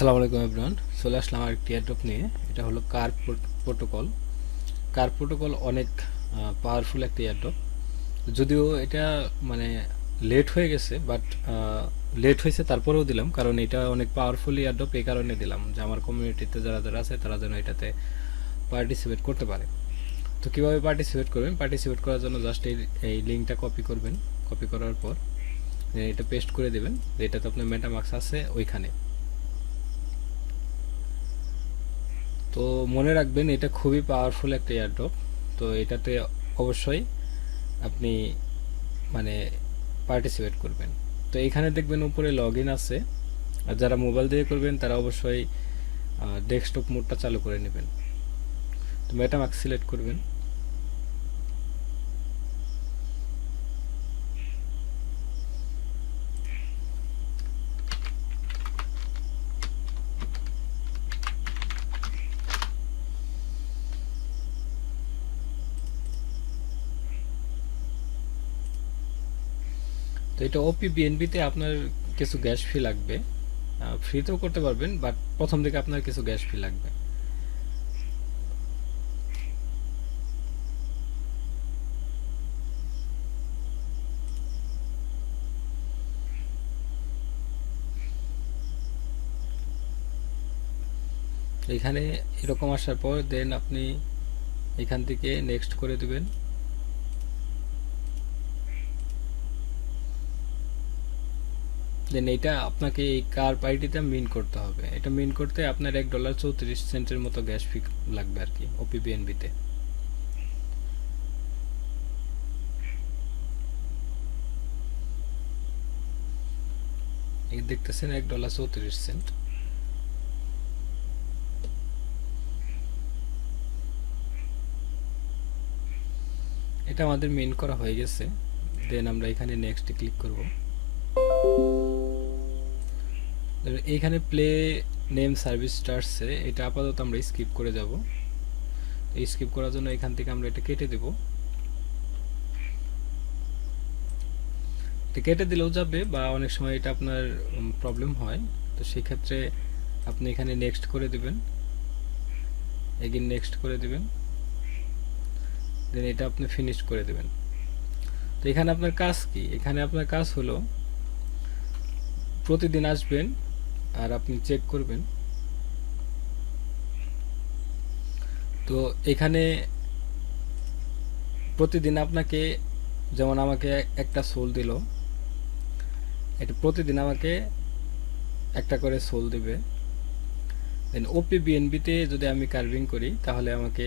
আসসালামু আলাইকুম এভরিওয়ান, চলে আসলাম আরেকটি এয়ারড্রপ নিয়ে। এটা হলো কার প্রোটোকল। কার প্রোটোকল অনেক পাওয়ারফুল একটি এয়ারড্রপ। যদিও এটা মানে লেট হয়ে গেছে, বাট লেট হয়েছে তারপরেও দিলাম, কারণ এটা অনেক পাওয়ারফুল এয়ারড্রপ। এই কারণে দিলাম যে আমার কমিউনিটিতে যারা যারা আছে তারা যেন এটাতে পার্টিসিপেট করতে পারে। তো কীভাবে পার্টিসিপেট করবেন? পার্টিসিপেট করার জন্য জাস্ট এই লিঙ্কটা কপি করবেন। কপি করার পর এটা পেস্ট করে দেবেন, যেটাতে আপনার মেটামার্কস আছে ওইখানে। তো মনে রাখবেন এটা খুবই পাওয়ারফুল একটা এয়ারড্রপ। তো এটাতে অবশ্যই আপনি মানে পার্টিসিপেট করবেন। তো এখানে দেখবেন উপরে লগ ইন আছে, আর যারা মোবাইল দিয়ে করবেন তারা অবশ্যই ডেস্কটপ মোডটা চালু করে নেবেন। তো মেটামাস্ক সিলেক্ট করবেন। তো এটা ওপি বিএনবিতে আপনার কিছু গ্যাস ফি লাগবে। ফ্রিতেও করতে পারবেন, বাট প্রথম দিকে আপনার কিছু গ্যাস ফি লাগবে। এখানে এরকম আসার পর দেন আপনি এখান থেকে নেক্সট করে দিবেন। দেন এটা আপনাকে এই কার আইডিটা মিন করতে হবে। এটা মিন করতে আপনার $1.34 মতো গ্যাস ফি লাগবে আর কি ওপিবিএনবিতে। এই দেখতেছেন $1.34। এটা আমাদের মিন করা হয়ে গেছে। দেন আমরা এখানে নেক্সট ক্লিক করব। এইখানে প্লে নেম সার্ভিস স্টার্সে এটা আপাতত আমরা স্কিপ করে যাব। এই স্কিপ করার জন্য এখান থেকে আমরা এটা কেটে দেব। এটা কেটে দিলেও যাবে, বা অনেক সময় এটা আপনার প্রবলেম হয়। তো সেই ক্ষেত্রে আপনি এখানে নেক্সট করে দিবেন, এগেইন নেক্সট করে দিবেন, দেন এটা আপনি ফিনিশ করে দিবেন। তো এখানে আপনার কাজ কি? এখানে আপনার কাজ হলো প্রতিদিন আসবেন আর আপনি চেক করবেন। তো এখানে প্রতিদিন আপনাকে, যেমন আমাকে একটা সোল দিল, এটা প্রতিদিন আমাকে একটা করে সোল দিবে। দেন ওপিবিএনবিতে যদি আমি কার্ভিং করি তাহলে আমাকে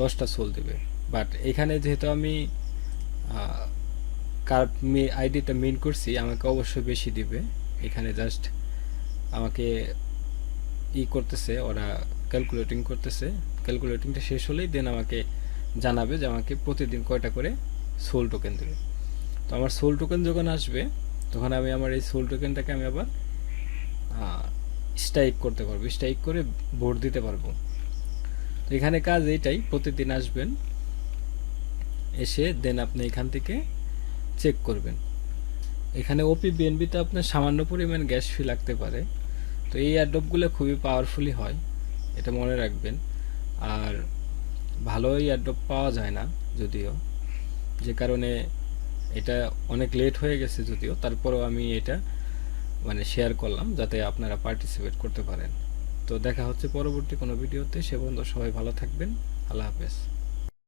10টা সোল দিবে। বাট এখানে যেহেতু আমি কার আইডিটা মিন করছি, আমাকে অবশ্যই বেশি দিবে। এখানে জাস্ট আমাকে করতেছে, ওরা ক্যালকুলেটিং করতেছে। ক্যালকুলেটিংটা শেষ হলেই দেন আমাকে জানাবে যে আমাকে প্রতিদিন কয়টা করে সোল টোকেন দেবে। তো আমার সোল টোকেন যখন আসবে তখন আমি আমার এই সোল টোকেনটাকে আমি আবার স্ট্রাইক করতে পারবো, স্ট্রাইক করে ভোট দিতে পারবো। তো এখানে কাজ এইটাই, প্রতিদিন আসবেন, এসে দেন আপনি এখান থেকে চেক করবেন। এখানে ওপি বিএনবিতে আপনার সামান্য পরিমাণ গ্যাস ফি লাগতে পারে। তো এই অ্যাড্রপগুলো খুবই পাওয়ারফুলি হয়, এটা মনে রাখবেন। আর ভালো এয়ারড্রপ পাওয়া যায় না যদিও, যে কারণে এটা অনেক লেট হয়ে গেছে যদিও, তারপরেও আমি এটা শেয়ার করলাম যাতে আপনারা পার্টিসিপেট করতে পারেন। তো দেখা হচ্ছে পরবর্তী কোনো ভিডিওতে। সে পর্যন্ত সবাই ভালো থাকবেন। আল্লাহ হাফেজ।